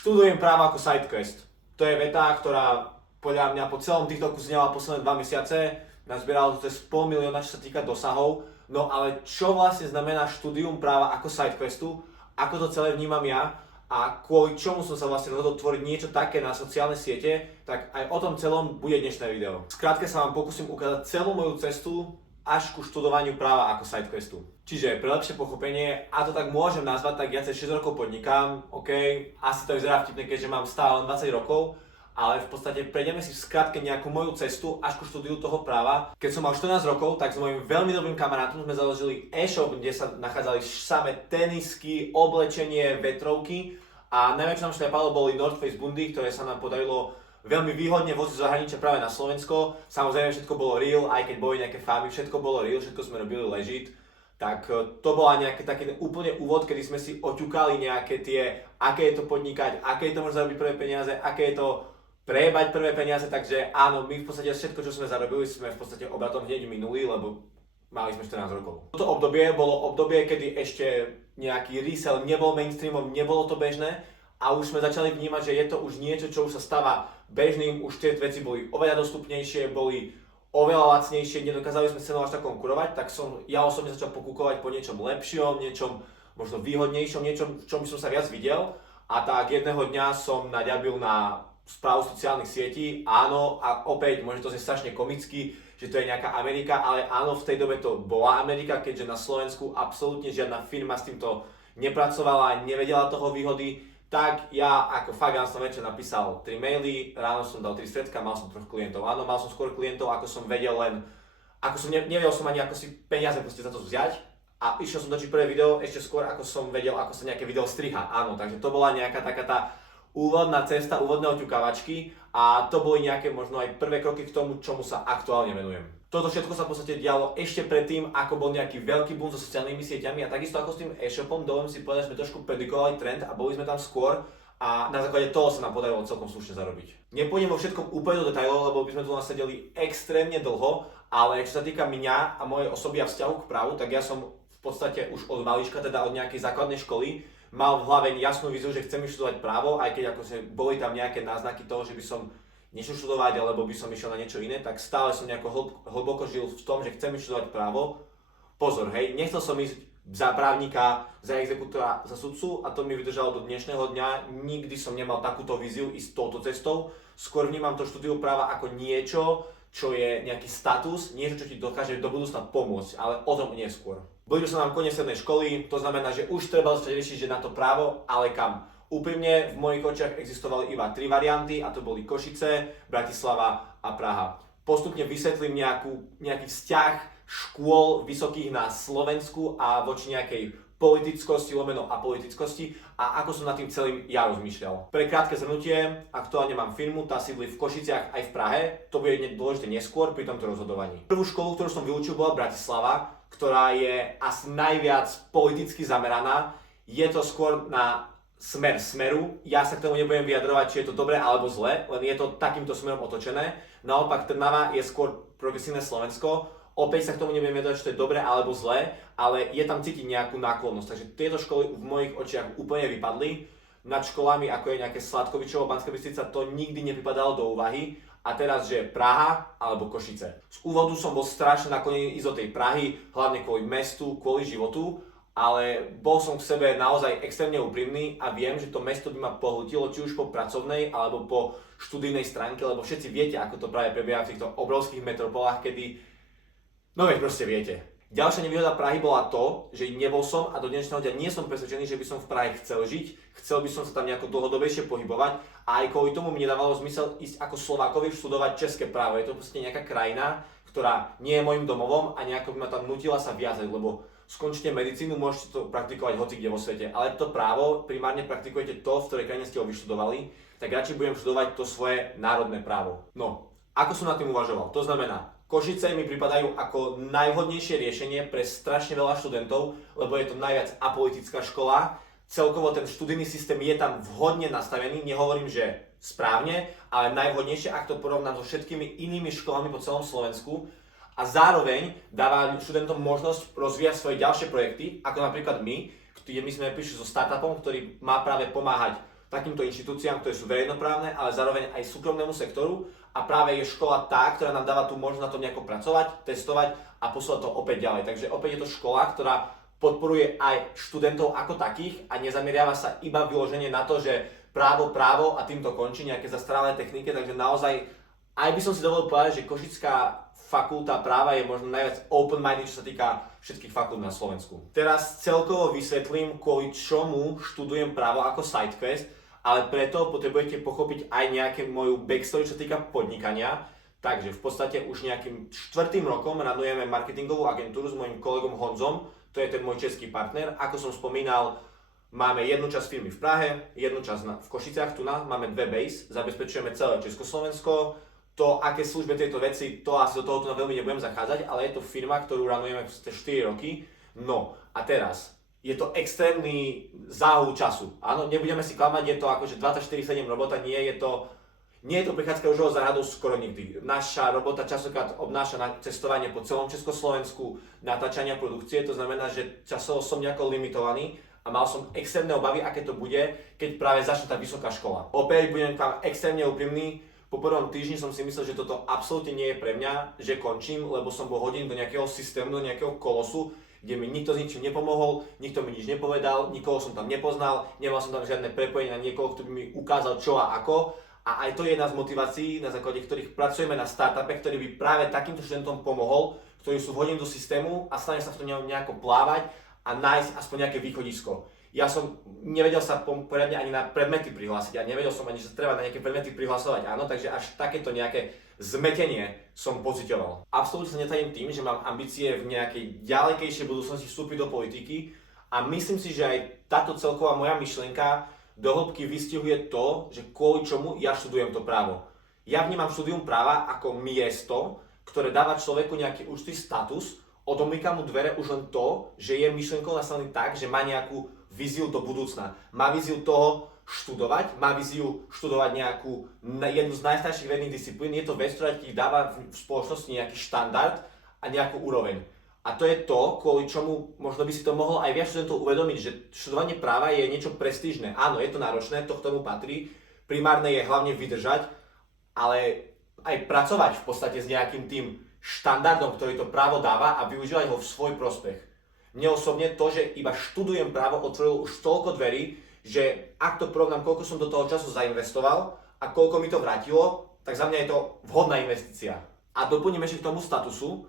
Študujem právo ako sidequest. To je veta, ktorá podľa mňa po celom TikToku znela posledné 2 mesiace. Nazbieralo to cez 500 000, čo sa týka dosahov. No ale čo vlastne znamená štúdium práva ako sidequestu? Ako to celé vnímam ja? A kvôli čomu som sa vlastne rozhodol tvoriť niečo také na sociálne siete, tak aj o tom celom bude dnešné video. Skrátke sa vám pokúsim ukázať celú moju cestu až ku študovaniu práva ako sidequestu. Čiže pre lepšie pochopenie, a to tak môžem nazvať, tak ja cez 6 rokov podnikám, OK, asi to vyzerá vtipne, keďže mám stále 20 rokov, ale v podstate prejdeme si v skratke nejakú moju cestu až ku štúdiu toho práva. Keď som mal 14 rokov, tak s mojím veľmi dobrým kamarátom sme založili e-shop, kde sa nachádzali samé tenisky, oblečenie, vetrovky a najviac čo nám šľapalo boli North Face bundy, ktoré sa nám podarilo veľmi výhodne voziť z zahraničia práve na Slovensko. Samozrejme všetko bolo real, aj keď boli nejaké fámy, všetko bolo real, všetko sme robili legit. Tak to bola nejaký taký úplne úvod, kedy sme si oťukali nejaké tie, aké je to podnikať, aké je to možno zarobiť prvé peniaze, aké je to prejebať prvé peniaze, takže áno, my v podstate všetko, čo sme zarobili, sme v podstate obratom hneď minuli, lebo mali sme 14 rokov. Toto obdobie bolo obdobie, kedy ešte nejaký resell nebol mainstreamom, nebolo to bežné a už sme začali vnímať, že je to už niečo, čo už sa stáva bežným, už tie veci boli oveľa dostupnejšie, boli oveľa lacnejšie, nedokázali sme cenou až tak konkurovať, tak som ja osobne začal pokúkovať po niečom lepšom, niečom možno výhodnejšom, niečom, v čom by som sa viac videl. A tak jedného dňa som naďabil na správu sociálnych sietí, áno, a opäť môže to znieť strašne komicky, že to je nejaká Amerika, ale áno, v tej dobe to bola Amerika, keďže na Slovensku absolútne žiadna firma s týmto nepracovala, nevedela toho výhody. Tak ja ako Fagan som večer napísal 3 maily, ráno som dal 3 stredka, mal som 3 klientov. Áno, mal som skôr klientov, ako som vedel len, ako som nevedel som ani ako si peniaze proste za to vziať. A išiel som točiť prvé video ešte skôr, ako som vedel, ako sa nejaké video striha. Áno, takže to bola nejaká taká tá úvodná cesta, úvodné oťukávačky a to boli nejaké možno aj prvé kroky k tomu, čomu sa aktuálne venujem. Toto všetko sa v podstate dialo ešte predtým, ako bol nejaký veľký boom so sociálnymi sieťami a takisto ako s tým e-shopom, dovolím si povedať, že sme trošku predikovali trend a boli sme tam skôr a na základe toho sa nám podarilo celkom slušne zarobiť. Nepôjdem vo všetkom úplne do detailov, lebo by sme tu nasedeli extrémne dlho, ale čo sa týka mňa a mojej osoby a vzťahu k právu, tak ja som v podstate už od malička, teda od nejakej základnej školy, mal v hlave jasnú víziu, že chcem študovať právo, aj keď ako boli tam nejaké náznaky toho, že by som niečo študovať, alebo by som išiel na niečo iné, tak stále som nejako hlboko žil v tom, že chcem študovať právo. Pozor, hej, nechcel som ísť za právnika, za exekútora, za sudcu a to mi vydržalo do dnešného dňa. Nikdy som nemal takúto víziu ísť touto cestou. Skôr vnímam to štúdium práva ako niečo, čo je nejaký status, niečo, čo ti dokáže do budúcna pomôcť, ale o tom neskôr. Blížil sa nám koniec strednej školy, to znamená, že už treba začať riešiť, že na to právo, ale kam. Úprimne v mojich očiach existovali iba 3 varianty a to boli Košice, Bratislava a Praha. Postupne vysvetlím nejaký vzťah škôl vysokých na Slovensku a voči nejakej politickosti, lomeno apolitickosti a ako som nad tým celým ja rozmýšľal. Pre krátke zhrnutie, aktuálne mám firmu, tá sídli v Košiciach aj v Prahe, to bude dôležité neskôr pri tomto rozhodovaní. Prvú školu, ktorú som vyučil, bola Bratislava, ktorá je asi najviac politicky zameraná. Je to skôr na smeru. Ja sa k tomu nebudem vyjadrovať, či je to dobré alebo zlé, len je to takýmto smerom otočené. Naopak Trnava je skôr progresívne Slovensko. Opäť sa k tomu nebudem vyjadrovať, či to je dobré alebo zlé, ale je tam cítiť nejakú náklonnosť. Takže tieto školy v mojich očiach úplne vypadli. Nad školami, ako je nejaké Sladkovičovo, Banská Bystrica, to nikdy nepripadalo do úvahy. A teraz, že Praha alebo Košice. Z úvodu som bol strašne naklonený ísť do tej Prahy, hlavne kvôli mestu, kvôli životu. Ale bol som k sebe naozaj extrémne úprimný a viem, že to mesto by ma pohltilo či už po pracovnej alebo po študijnej stránke, lebo všetci viete, ako to práve prebieha v týchto obrovských metropolách, kedy, no veď proste viete. Ďalšia nevýhoda Prahy bola to, že nebol som a do dnešného dňa nie som presvedčený, že by som v Prahe chcel žiť, chcel by som sa tam nejako dlhodobejšie pohybovať a aj kvôli tomu mi nedávalo zmysel ísť ako Slovákovi študovať české právo. Je to proste nejaká krajina, ktorá nie je môjim domovom a nejako by ma tam nutila sa viazať, lebo skončíte medicínu, môžete to praktikovať hoci kde vo svete, ale to právo primárne praktikujete to, v ktorej krajine ste ho vyštudovali, tak radšej budem študovať to svoje národné právo. No, ako som nad tým uvažoval? To znamená, Košice mi pripadajú ako najvhodnejšie riešenie pre strašne veľa študentov, lebo je to najviac apolitická škola. Celkovo ten študijný systém je tam vhodne nastavený, nehovorím, že správne, ale najvhodnejšie, ak to porovnám so všetkými inými školami po celom Slovensku. A zároveň dáva študentom možnosť rozvíjať svoje ďalšie projekty, ako napríklad my sme prišli so startupom, ktorý má práve pomáhať takýmto inštitúciám, ktoré sú verejnoprávne, ale zároveň aj súkromnému sektoru. A práve je škola tá, ktorá nám dáva tú možnosť na tom nejako pracovať, testovať a posúvať to opäť ďalej. Takže opäť je to škola, ktorá podporuje aj študentov ako takých a nezameriava sa iba vyloženie na to, že právo a týmto končí nejaké zastaralé techniky. Takže naozaj, aj by som si dovolil povedať, že Košická fakulta práva je možno najviac open-minded, čo sa týka všetkých fakult na Slovensku. Teraz celkovo vysvetlím, kvôli čomu študujem právo ako sidequest, ale preto potrebujete pochopiť aj nejaké moju backstory, čo sa týka podnikania. Takže v podstate už nejakým 4. rokom ranujeme marketingovú agentúru s mojím kolegom Honzom, to je ten môj český partner. Ako som spomínal, máme jednu časť firmy v Prahe, jednu časť v Košiciach, tu máme 2 base, zabezpečujeme celé Československo. To, aké služby tejto veci, to asi do toho veľmi nebudem zachádzať, ale je to firma, ktorú ranujeme 4 roky. No a teraz, je to extrémny záhul času. Áno, nebudeme si klamať, je to akože 24/7 robota, nie je to prechádzka už za radou skoro nikdy. Naša robota častokrát obnáša na cestovanie po celom Československu, natáčania produkcie, to znamená, že časovo som nejako limitovaný a mal som extrémne obavy, aké to bude, keď práve začne tá vysoká škola. Opäť budem tam extrémne úprimný. Po prvom týždni som si myslel, že toto absolútne nie je pre mňa, že končím, lebo som bol hodený do nejakého systému, do nejakého kolosu, kde mi nikto s ničím nepomohol, nikto mi nič nepovedal, nikoho som tam nepoznal, nemal som tam žiadne prepojenie na niekoho, kto by mi ukázal čo a ako. A aj to je jedna z motivácií, na základe ktorých pracujeme na startupe, ktorý by práve takýmto študentom pomohol, ktorí sú vhodení do systému a stane sa v tom nejako plávať a nájsť aspoň nejaké východisko. Ja som nevedel sa poriadne ani na predmety prihlásiť a nevedel som ani, že sa treba na nejaké predmety prihlasovať, áno, takže až takéto nejaké zmetenie som pociťoval. Absolútne sa netajím tým, že mám ambície v nejakej ďalekejšej budúcnosti vstúpiť do politiky a myslím si, že aj táto celková moja myšlienka do hĺbky vystihuje to, že kvôli čomu ja študujem to právo. Ja vnímam štúdium práva ako miesto, ktoré dáva človeku nejaký určitý status, odomýka mu dvere už len to, že je myšlienkou nastavený tak, že má nejakú víziu do budúcna. Má víziu toho študovať, má víziu študovať jednu z najstarších vedných disciplín. Je to vec, ktorá ti dáva v spoločnosti nejaký štandard a nejakú úroveň. A to je to, kvôli čomu možno by si to mohol aj viac študentov uvedomiť, že študovanie práva je niečo prestížne. Áno, je to náročné, to k tomu patrí. Primárne je hlavne vydržať, ale aj pracovať v podstate s nejakým tým štandardom, ktorý to právo dáva a využívať ho v svoj prospech. Mne osobne to, že iba študujem právo, otvorilo už toľko dverí, že ak to porovnám, koľko som do toho času zainvestoval a koľko mi to vrátilo, tak za mňa je to vhodná investícia. A doplním ešte k tomu statusu.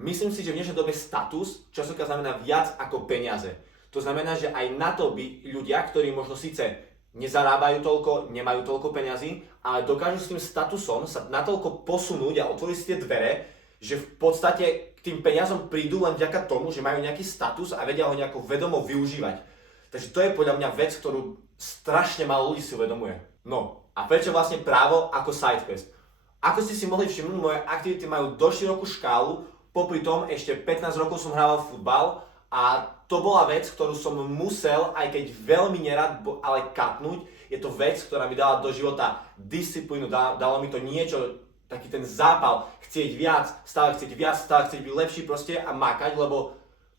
Myslím si, že v dnešnej dobe status častokrát znamená viac ako peniaze. To znamená, že aj na to by ľudia, ktorí možno síce nezarábajú toľko, nemajú toľko peňazí, ale dokážu s tým statusom sa natoľko posunúť a otvoriť si tie dvere, že v podstate k tým peniazom prídu len vďaka tomu, že majú nejaký status a vedia ho nejako vedomo využívať. Takže to je podľa mňa vec, ktorú strašne málo ľudí si uvedomuje. No a prečo vlastne právo ako sidequest? Ako ste si mohli všimnúť, moje aktivity majú dosť širokú škálu, popri tom ešte 15 rokov som hrával futbal a to bola vec, ktorú som musel, aj keď veľmi nerad, ale katnúť. Je to vec, ktorá mi dala do života disciplínu, dalo mi to niečo, taký ten zápal, chcieť viac, stále chcieť byť lepší proste a makať, lebo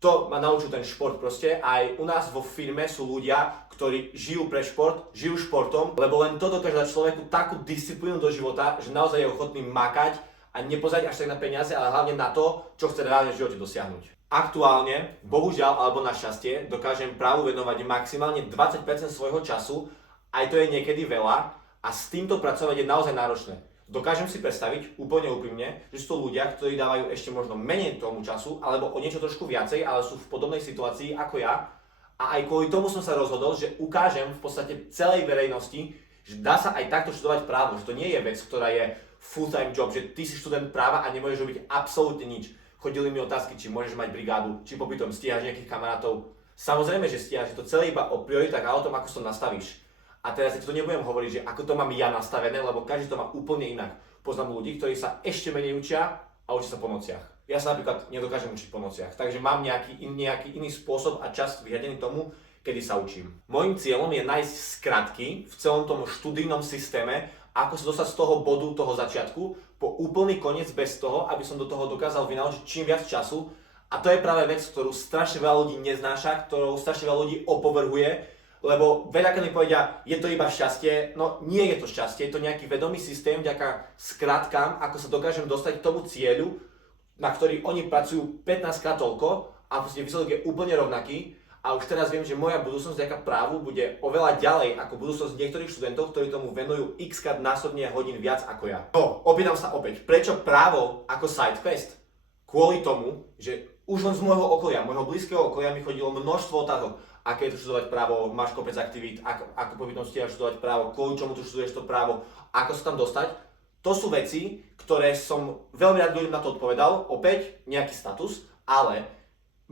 to ma naučil ten šport proste. Aj u nás vo firme sú ľudia, ktorí žijú pre šport, žijú športom, lebo len to dokáže dať človeku takú disciplínu do života, že naozaj je ochotný makať a nepozerať až tak na peniaze, ale hlavne na to, čo chce reálne v živote dosiahnuť. Aktuálne, bohužiaľ alebo našťastie, dokážem právu venovať maximálne 20% svojho času, aj to je niekedy veľa a s týmto pracovať je naozaj náročné. Dokážem si predstaviť úplne úprimne, že sú to ľudia, ktorí dávajú ešte možno menej tomu času alebo o niečo trošku viacej, ale sú v podobnej situácii ako ja. A aj kvôli tomu som sa rozhodol, že ukážem v podstate celej verejnosti, že dá sa aj takto študovať právo, že to nie je vec, ktorá je full-time job, že ty si študent práva a nemôžeš robiť absolútne nič. Chodili mi otázky, či môžeš mať brigádu, či popri tom stíhaš nejakých kamarátov. Samozrejme, že stíhaš, je to celé iba o prioritách a o tom, ako sa nastavíš. A teraz si to nebudem hovoriť, že ako to mám ja nastavené, lebo každý to má úplne inak. Poznám ľudí, ktorí sa ešte menej učia a učia sa po nociach. Ja sa napríklad nedokážem učiť po nociach, takže mám nejaký iný spôsob a čas vyhradený tomu, kedy sa učím. Mojím cieľom je nájsť skratky v celom tom študijnom systéme, ako sa dostať z toho bodu, toho začiatku, po úplný koniec bez toho, aby som do toho dokázal vynaložiť čím viac času. A to je práve vec, ktorú strašne veľa ľudí neznáša, ktorou strašne veľa ľudí opovrhuje, Lebo veľa mi povedia, je to iba šťastie, no nie je to šťastie, je to nejaký vedomý systém, vďaka skratkám, ako sa dokážem dostať k tomu cieľu, na ktorý oni pracujú 15 krát toľko a výsledok je úplne rovnaký. A už teraz viem, že moja budúcnosť vďaka právu bude oveľa ďalej ako budúcnosť niektorých študentov, ktorí tomu venujú x krát násobne hodín viac ako ja. No, opýtam sa opäť, prečo právo ako side quest? Kvôli tomu, že už len z môjho okolia, môjho blízkeho okolia mi chodilo množstvo otázok. Aké je to študovať právo, máš kopec aktivít, ako povinnosť je študovať právo, kvôli čomu tu študuješ to právo, ako sa tam dostať. To sú veci, ktoré som veľmi rád ľuďom na to odpovedal, opäť nejaký status, ale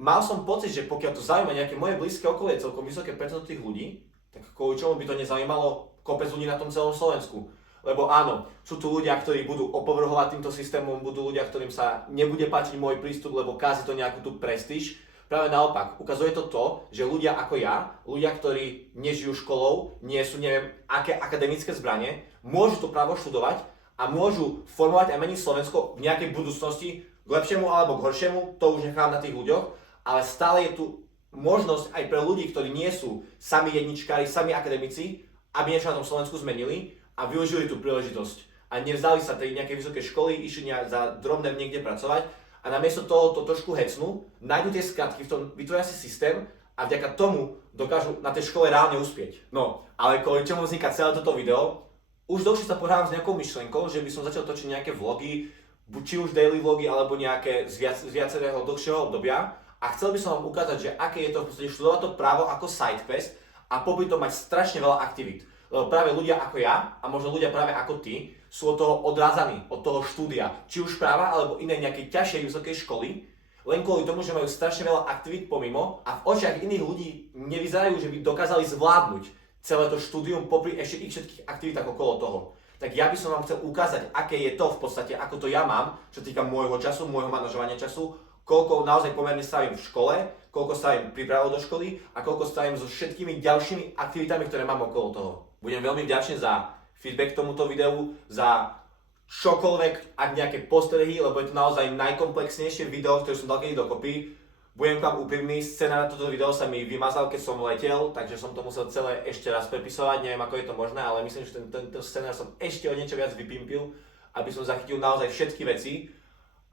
mal som pocit, že pokiaľ to zaujíma nejaké moje blízke okolie, celkom vysoké percento tých ľudí, tak kvôli čomu by to nezaujímalo kopec ľudí na tom celom Slovensku. Lebo áno, sú tu ľudia, ktorí budú opovrhovať týmto systémom, budú ľudia, ktorým sa nebude páčiť môj prístup, lebo kazí to nejakú tú prestíž. Práve naopak, ukazuje to, že ľudia ako ja, ľudia, ktorí nežijú školou, nie sú neviem aké akademické zbranie, môžu to právo študovať a môžu formovať a meniť Slovensko v nejakej budúcnosti k lepšiemu alebo k horšiemu, to už nechám na tých ľuďoch, ale stále je tu možnosť aj pre ľudí, ktorí nie sú sami jedničkári, sami akademici, aby niečo na tom Slovensku zmenili a využili tú príležitosť a nevzdali sa tej nejakej vysokej školy, išli za drobné niekde pracovať. A namiesto toho to trošku hecnú, nájdu tie skratky, v tom vytvoria si systém a vďaka tomu dokážu na tej škole reálne uspieť. No, ale kvôli čomu vzniká celé toto video, už dlhšie sa pohrávam s nejakou myšlienkou, že by som začal točiť nejaké vlogy, či už daily vlogy, alebo nejaké z viacerého dlhšieho obdobia. A chcel by som vám ukázať, že aké je to v podstate študovať to právo ako side quest a popri tom mať strašne veľa aktivít. Lebo práve ľudia ako ja, a možno ľudia práve ako ty, sú od toho odrázaní, od toho štúdia, či už práva, alebo inej nejakej ťažšej vysokej školy, len kvôli tomu, že majú strašne veľa aktivít pomimo a v očiach iných ľudí nevyzerajú, že by dokázali zvládnuť celé to štúdium popri ešte ich všetkých aktivitách okolo toho. Tak ja by som vám chcel ukázať, aké je to v podstate, ako to ja mám, čo týka môjho času, môjho manažovania času, koľko naozaj pomerne stavím v škole, koľko stavím prípravou do školy a koľko stavím so všetkými ďalšími aktivitami, ktoré mám okolo toho. Budem veľmi vďačný za feedback k tomuto videu, za čokoľvek, ak nejaké postrehy, lebo je to naozaj najkomplexnejšie video, ktoré som dal kedy dokopy. Budem vám úprimný, scéna na toto video sa mi vymazal, keď som letel, takže som to musel celé ešte raz prepisovať, neviem ako je to možné, ale myslím, že tento scénar som ešte o niečo viac vypimpil, aby som zachytil naozaj všetky veci.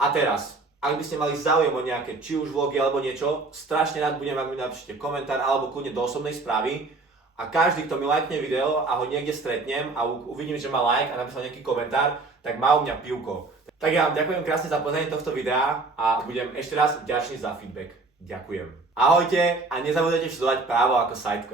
A teraz, ak by ste mali záujem o nejaké, či už vlogy alebo niečo, strašne rád budem, ak mi napíšete komentár alebo kľudne do osobnej správy. A každý, kto mi lajkne video a ho niekde stretnem a uvidím, že má like a napísal nejaký komentár, tak má u mňa pivko. Tak ja vám ďakujem krásne za pozorenie tohto videa a budem ešte raz vďačný za feedback. Ďakujem. Ahojte a nezabudnite študovať právo ako side quest.